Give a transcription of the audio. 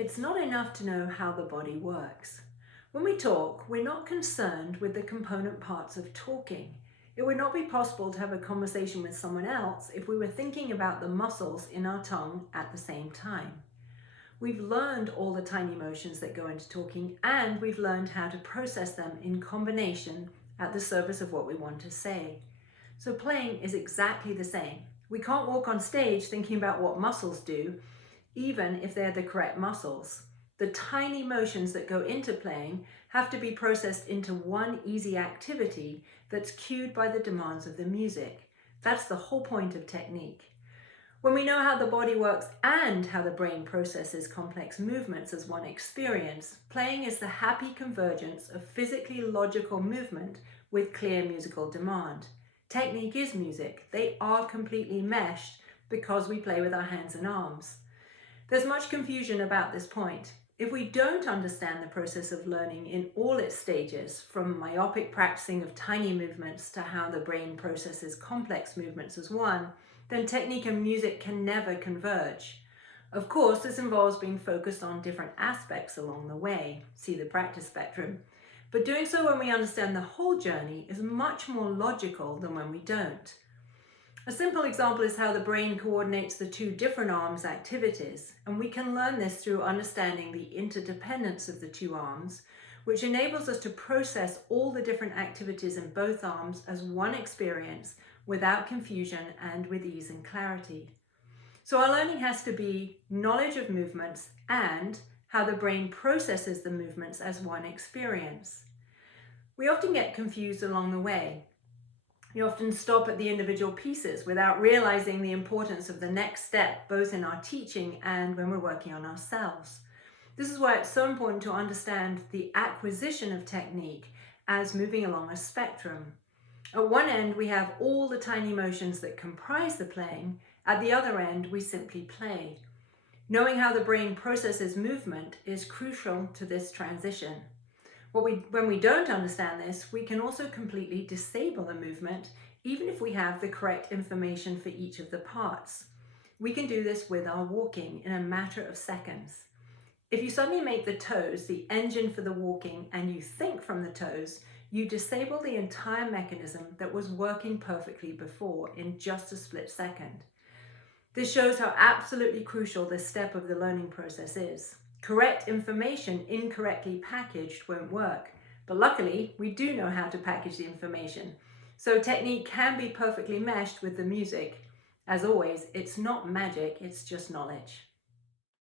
It's not enough to know how the body works. When we talk, we're not concerned with the component parts of talking. It would not be possible to have a conversation with someone else if we were thinking about the muscles in our tongue at the same time. We've learned all the tiny motions that go into talking, and we've learned how to process them in combination at the service of what we want to say. So playing is exactly the same. We can't walk on stage thinking about what muscles do, even if they're the correct muscles. The tiny motions that go into playing have to be processed into one easy activity that's cued by the demands of the music. That's the whole point of technique. When we know how the body works and how the brain processes complex movements as one experience, playing is the happy convergence of physically logical movement with clear musical demand. Technique is music. They are completely meshed because we play with our hands and arms. There's much confusion about this point. If we don't understand the process of learning in all its stages, from myopic practicing of tiny movements to how the brain processes complex movements as one, then technique and music can never converge. Of course, this involves being focused on different aspects along the way, see the practice spectrum. But doing so when we understand the whole journey is much more logical than when we don't. A simple example is how the brain coordinates the two different arms' activities, and we can learn this through understanding the interdependence of the two arms, which enables us to process all the different activities in both arms as one experience without confusion and with ease and clarity. So our learning has to be knowledge of movements and how the brain processes the movements as one experience. We often get confused along the way. We often stop at the individual pieces without realizing the importance of the next step, both in our teaching and when we're working on ourselves. This is why it's so important to understand the acquisition of technique as moving along a spectrum. At one end, we have all the tiny motions that comprise the playing. At the other end, we simply play. Knowing how the brain processes movement is crucial to this transition. When we don't understand this, we can also completely disable a movement, even if we have the correct information for each of the parts. We can do this with our walking in a matter of seconds. If you suddenly make the toes the engine for the walking and you think from the toes, you disable the entire mechanism that was working perfectly before in just a split second. This shows how absolutely crucial this step of the learning process is. Correct information incorrectly packaged won't work, but luckily we do know how to package the information. So technique can be perfectly meshed with the music. As always, it's not magic, it's just knowledge.